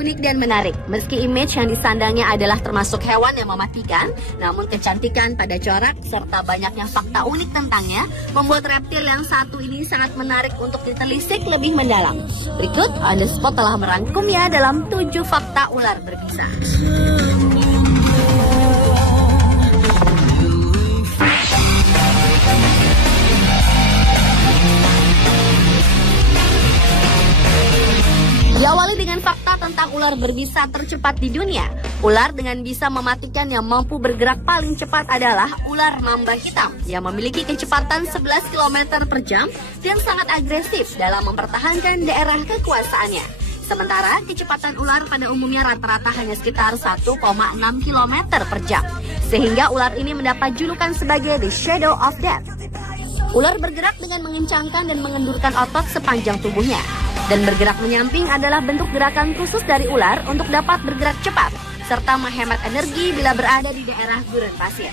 unik dan menarik. Meski image yang disandangnya adalah termasuk hewan yang mematikan, namun kecantikan pada corak serta banyaknya fakta unik tentangnya membuat reptil yang satu ini sangat menarik untuk ditelisik lebih mendalam. Berikut On The Spot telah merangkumnya dalam 7 fakta ular berbisa. Diawali dengan fakta tentang ular berbisa tercepat di dunia. Ular dengan bisa mematikan yang mampu bergerak paling cepat adalah ular mamba hitam yang memiliki kecepatan 11 km per jam dan sangat agresif dalam mempertahankan daerah kekuasaannya. Sementara kecepatan ular pada umumnya rata-rata hanya sekitar 1,6 km per jam. Sehingga ular ini mendapat julukan sebagai The Shadow of Death. Ular bergerak dengan mengencangkan dan mengendurkan otot sepanjang tubuhnya. Dan bergerak menyamping adalah bentuk gerakan khusus dari ular untuk dapat bergerak cepat, serta menghemat energi bila berada di daerah gurun pasir.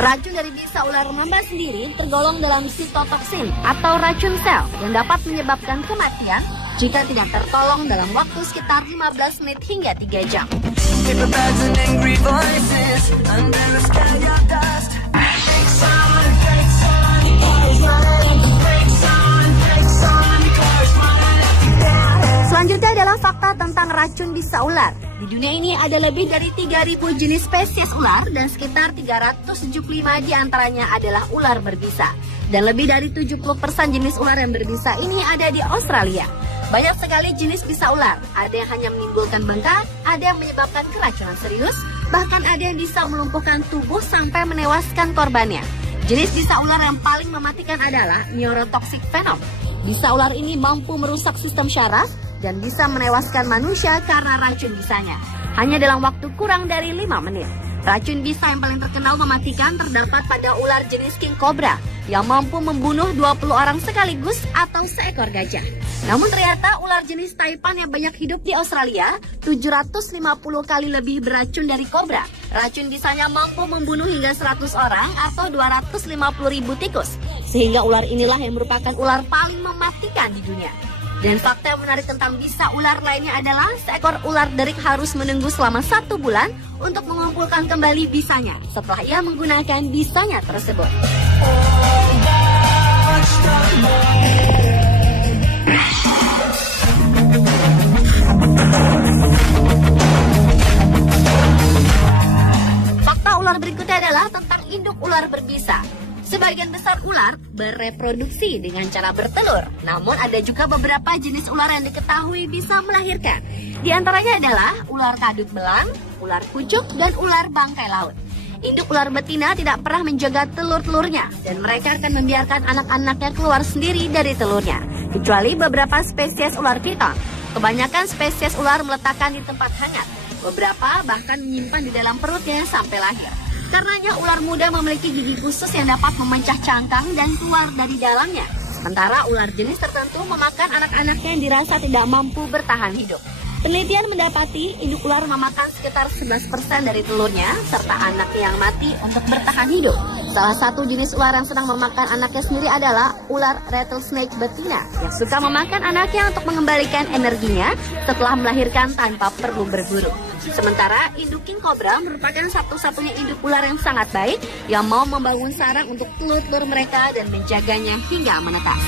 Racun dari bisa ular mamba sendiri tergolong dalam sitotoksin atau racun sel yang dapat menyebabkan kematian jika tidak tertolong dalam waktu sekitar 15 menit hingga 3 jam. Selanjutnya adalah fakta tentang racun bisa ular. Di dunia ini ada lebih dari 3.000 jenis spesies ular dan sekitar 375 diantaranya adalah ular berbisa. Dan lebih dari 70% jenis ular yang berbisa ini ada di Australia. Banyak sekali jenis bisa ular. Ada yang hanya menimbulkan bengkak, ada yang menyebabkan keracunan serius, bahkan ada yang bisa melumpuhkan tubuh sampai menewaskan korbannya. Jenis bisa ular yang paling mematikan adalah neurotoxic venom. Bisa ular ini mampu merusak sistem syaraf dan bisa menewaskan manusia karena racun bisanya. Hanya dalam waktu kurang dari 5 menit. Racun bisa yang paling terkenal mematikan terdapat pada ular jenis king cobra yang mampu membunuh 20 orang sekaligus atau seekor gajah. Namun ternyata ular jenis taipan yang banyak hidup di Australia 750 kali lebih beracun dari kobra. Racun bisanya mampu membunuh hingga 100 orang atau 250.000 tikus. Sehingga ular inilah yang merupakan ular paling mematikan di dunia. Dan fakta yang menarik tentang bisa ular lainnya adalah seekor ular derik harus menunggu selama 1 bulan untuk mengumpulkan kembali bisanya setelah ia menggunakan bisanya tersebut. Fakta ular berikutnya adalah tentang induk ular berbisa. Sebagian besar ular bereproduksi dengan cara bertelur. Namun ada juga beberapa jenis ular yang diketahui bisa melahirkan. Di antaranya adalah ular kadut belang, ular kucuk, dan ular bangkai laut. Induk ular betina tidak pernah menjaga telur-telurnya dan mereka akan membiarkan anak-anaknya keluar sendiri dari telurnya. Kecuali beberapa spesies ular piton. Kebanyakan spesies ular meletakkan di tempat hangat. Beberapa bahkan menyimpan di dalam perutnya sampai lahir. Karenanya ular muda memiliki gigi khusus yang dapat memecah cangkang dan keluar dari dalamnya. Sementara ular jenis tertentu memakan anak-anaknya yang dirasa tidak mampu bertahan hidup. Penelitian mendapati induk ular memakan sekitar 11% dari telurnya serta anak yang mati untuk bertahan hidup. Salah satu jenis ular yang sedang memakan anaknya sendiri adalah ular rattlesnake betina yang suka memakan anaknya untuk mengembalikan energinya setelah melahirkan tanpa perlu berburu. Sementara induk king cobra merupakan satu-satunya induk ular yang sangat baik yang mau membangun sarang untuk telur-telur mereka dan menjaganya hingga menetas.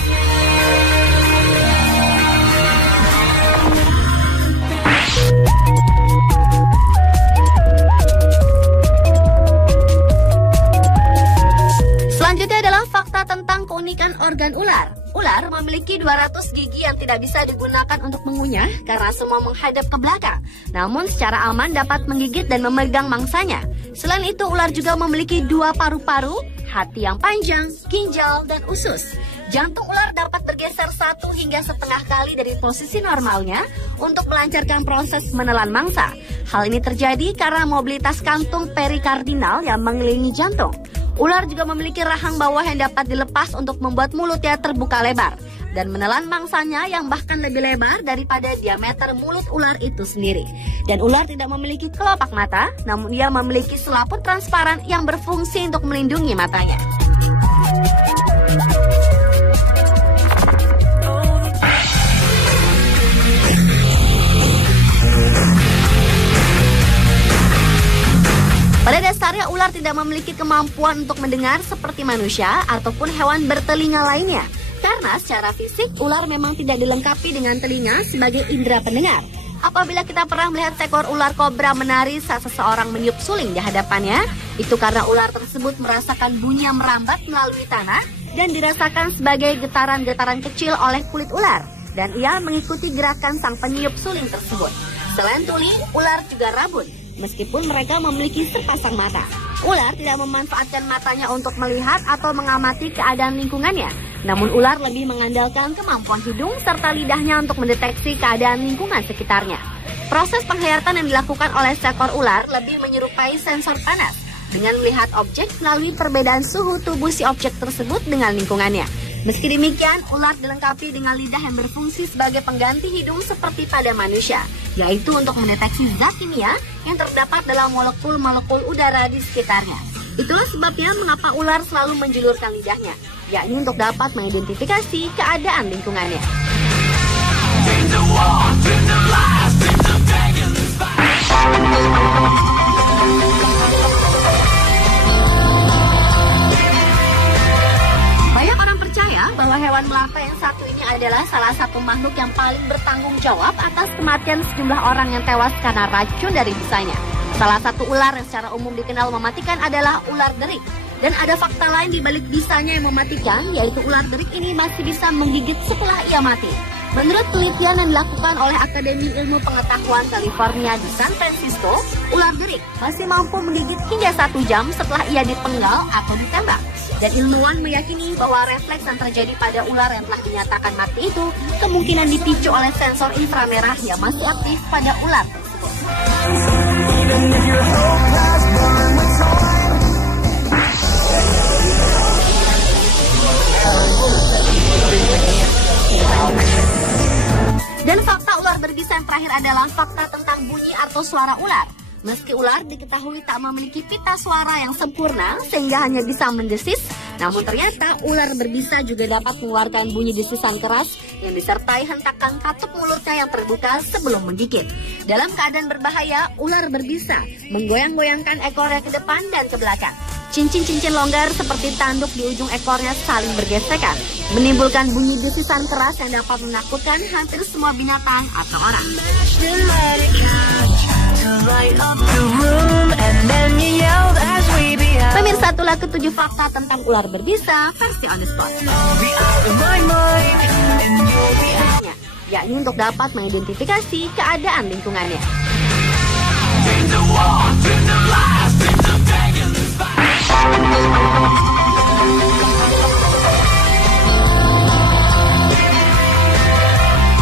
Selanjutnya adalah fakta tentang keunikan organ ular. Ular memiliki 200 gigi yang tidak bisa digunakan untuk mengunyah karena semua menghadap ke belakang. Namun secara aman dapat menggigit dan memegang mangsanya. Selain itu ular juga memiliki 2 paru-paru, hati yang panjang, ginjal, dan usus. Jantung ular dapat bergeser 1 hingga setengah kali dari posisi normalnya untuk melancarkan proses menelan mangsa. Hal ini terjadi karena mobilitas kantung perikardinal yang mengelilingi jantung. Ular juga memiliki rahang bawah yang dapat dilepas untuk membuat mulutnya terbuka lebar dan menelan mangsanya yang bahkan lebih lebar daripada diameter mulut ular itu sendiri. Dan ular tidak memiliki kelopak mata, namun ia memiliki selaput transparan yang berfungsi untuk melindungi matanya. Pada dasarnya ular tidak memiliki kemampuan untuk mendengar seperti manusia ataupun hewan bertelinga lainnya. Karena secara fisik ular memang tidak dilengkapi dengan telinga sebagai indera pendengar. Apabila kita pernah melihat seekor ular kobra menari saat seseorang meniup suling di hadapannya, itu karena ular tersebut merasakan bunyi yang merambat melalui tanah dan dirasakan sebagai getaran-getaran kecil oleh kulit ular. Dan ia mengikuti gerakan sang peniup suling tersebut. Selain tuli, ular juga rabun. Meskipun mereka memiliki sepasang mata, ular tidak memanfaatkan matanya untuk melihat atau mengamati keadaan lingkungannya. Namun ular lebih mengandalkan kemampuan hidung serta lidahnya untuk mendeteksi keadaan lingkungan sekitarnya. Proses penghayatan yang dilakukan oleh seekor ular lebih menyerupai sensor panas dengan melihat objek melalui perbedaan suhu tubuh si objek tersebut dengan lingkungannya. Meski demikian, ular dilengkapi dengan lidah yang berfungsi sebagai pengganti hidung seperti pada manusia, yaitu untuk mendeteksi zat kimia yang terdapat dalam molekul-molekul udara di sekitarnya. Itulah sebabnya mengapa ular selalu menjulurkan lidahnya, yakni untuk dapat mengidentifikasi keadaan lingkungannya. Banyak orang percaya bahwa hewan melata yang satu ini adalah salah satu makhluk yang paling bertanggung jawab atas kematian sejumlah orang yang tewas karena racun dari bisanya. Salah satu ular yang secara umum dikenal mematikan adalah ular derik. Dan ada fakta lain di balik bisanya yang mematikan, yaitu ular derik ini masih bisa menggigit setelah ia mati. Menurut penelitian yang dilakukan oleh Akademi Ilmu Pengetahuan California di San Francisco, ular derik masih mampu menggigit hingga 1 jam setelah ia dipenggal atau ditembak. Dan ilmuwan meyakini bahwa refleks yang terjadi pada ular yang telah dinyatakan mati itu kemungkinan dipicu oleh sensor inframerah yang masih aktif pada ular tersebut. Dan fakta ular berbisa yang terakhir adalah fakta tentang bunyi atau suara ular. Meski ular diketahui tak memiliki pita suara yang sempurna sehingga hanya bisa mendesis, namun ternyata ular berbisa juga dapat mengeluarkan bunyi desisan keras yang disertai hentakan katup mulutnya yang terbuka sebelum menggigit. Dalam keadaan berbahaya, ular berbisa menggoyang-goyangkan ekornya ke depan dan ke belakang. Cincin-cincin longgar seperti tanduk di ujung ekornya saling bergesekan, menimbulkan bunyi desisan keras yang dapat menakutkan hampir semua binatang atau orang. Pemirsa, itulah ke-7 fakta tentang ular berbisa versi on the spot. Yakni untuk dapat mengidentifikasi keadaan lingkungannya.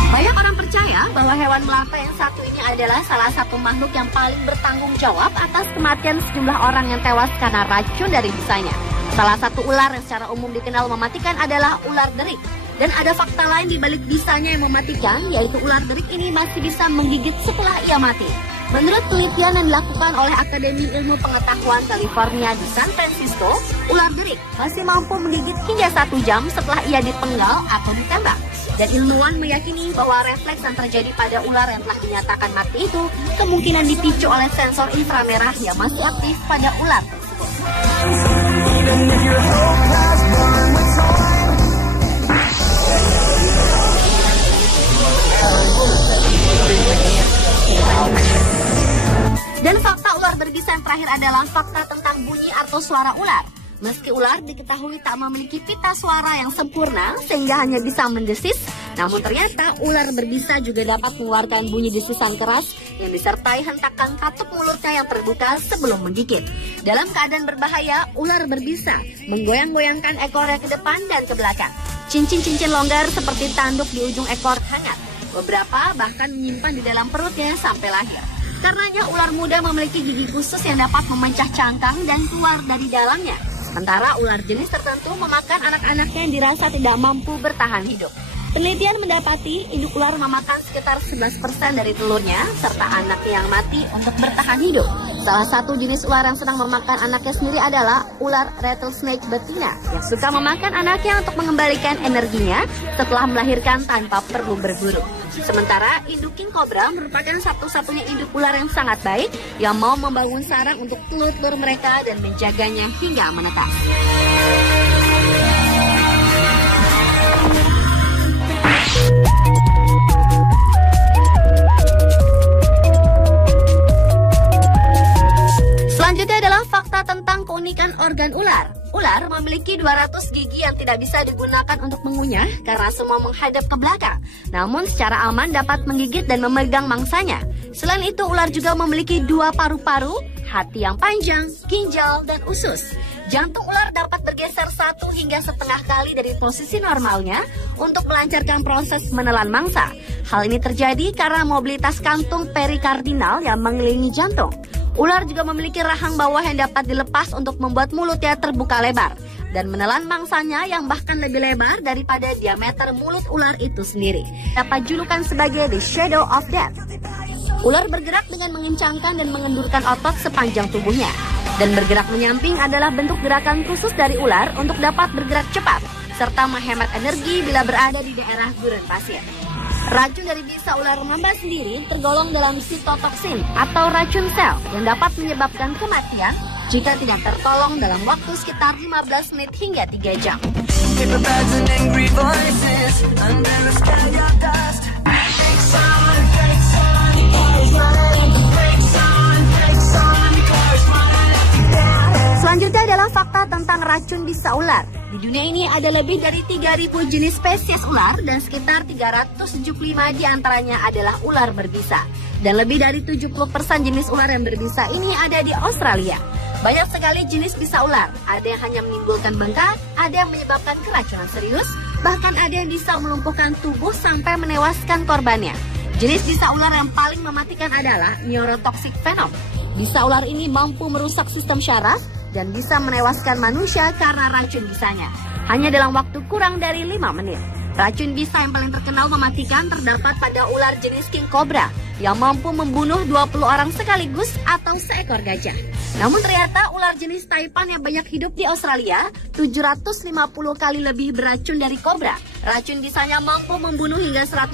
Banyak orang percaya bahwa hewan melata yang satu ini adalah salah satu makhluk yang paling bertanggung jawab atas kematian sejumlah orang yang tewas karena racun dari bisanya. Salah satu ular yang secara umum dikenal mematikan adalah ular derik. Dan ada fakta lain di balik bisanya yang mematikan, yaitu ular derik ini masih bisa menggigit setelah ia mati. Menurut penelitian yang dilakukan oleh Akademi Ilmu Pengetahuan California di San Francisco, ular derik masih mampu menggigit hingga 1 jam setelah ia dipenggal atau ditembak. Dan ilmuwan meyakini bahwa refleks yang terjadi pada ular yang telah dinyatakan mati itu kemungkinan dipicu oleh sensor inframerah yang masih aktif pada ular tersebut. Dan fakta ular berbisa yang terakhir adalah fakta tentang bunyi atau suara ular. Meski ular diketahui tak memiliki pita suara yang sempurna sehingga hanya bisa mendesis, namun ternyata ular berbisa juga dapat mengeluarkan bunyi desisan keras yang disertai hentakan katup mulutnya yang terbuka sebelum menggigit. Dalam keadaan berbahaya, ular berbisa menggoyang-goyangkan ekornya ke depan dan ke belakang. Cincin-cincin longgar seperti tanduk di ujung ekor hangat. Beberapa bahkan menyimpan di dalam perutnya sampai lahir. Karenanya ular muda memiliki gigi khusus yang dapat memecah cangkang dan keluar dari dalamnya. Sementara ular jenis tertentu memakan anak-anaknya yang dirasa tidak mampu bertahan hidup. Penelitian mendapati induk ular memakan sekitar 11% dari telurnya serta anak yang mati untuk bertahan hidup. Salah satu jenis ular yang sedang memakan anaknya sendiri adalah ular rattlesnake betina yang suka memakan anaknya untuk mengembalikan energinya setelah melahirkan tanpa perlu berburu. Sementara induk king cobra merupakan satu-satunya induk ular yang sangat baik yang mau membangun sarang untuk telur-telur mereka dan menjaganya hingga menetas. Selanjutnya adalah fakta tentang keunikan organ ular. Ular memiliki 200 gigi yang tidak bisa digunakan untuk mengunyah karena semua menghadap ke belakang. Namun secara aman dapat menggigit dan memegang mangsanya. Selain itu ular juga memiliki 2 paru-paru, hati yang panjang, ginjal, dan usus. Jantung ular dapat bergeser 1 hingga setengah kali dari posisi normalnya untuk melancarkan proses menelan mangsa. Hal ini terjadi karena mobilitas kantung perikardinal yang mengelilingi jantung. Ular juga memiliki rahang bawah yang dapat dilepas untuk membuat mulutnya terbuka lebar dan menelan mangsanya yang bahkan lebih lebar daripada diameter mulut ular itu sendiri. Dapat julukan sebagai the shadow of death. Ular bergerak dengan mengencangkan dan mengendurkan otot sepanjang tubuhnya. Dan bergerak menyamping adalah bentuk gerakan khusus dari ular untuk dapat bergerak cepat serta menghemat energi bila berada di daerah gurun pasir. Racun dari bisa ular mamba sendiri tergolong dalam sitotoksin atau racun sel yang dapat menyebabkan kematian jika tidak tertolong dalam waktu sekitar 15 menit hingga 3 jam. Selanjutnya adalah fakta tentang racun bisa ular. Di dunia ini ada lebih dari 3.000 jenis spesies ular dan sekitar 375 diantaranya adalah ular berbisa. Dan lebih dari 70% jenis ular yang berbisa ini ada di Australia. Banyak sekali jenis bisa ular, ada yang hanya menimbulkan bengkak, ada yang menyebabkan keracunan serius, bahkan ada yang bisa melumpuhkan tubuh sampai menewaskan korbannya. Jenis bisa ular yang paling mematikan adalah neurotoxic venom. Bisa ular ini mampu merusak sistem syaraf dan bisa menewaskan manusia karena racun bisanya. Hanya dalam waktu kurang dari 5 menit. Racun bisa yang paling terkenal mematikan terdapat pada ular jenis king cobra yang mampu membunuh 20 orang sekaligus atau seekor gajah. Namun ternyata ular jenis taipan yang banyak hidup di Australia 750 kali lebih beracun dari kobra. Racun bisanya mampu membunuh hingga 100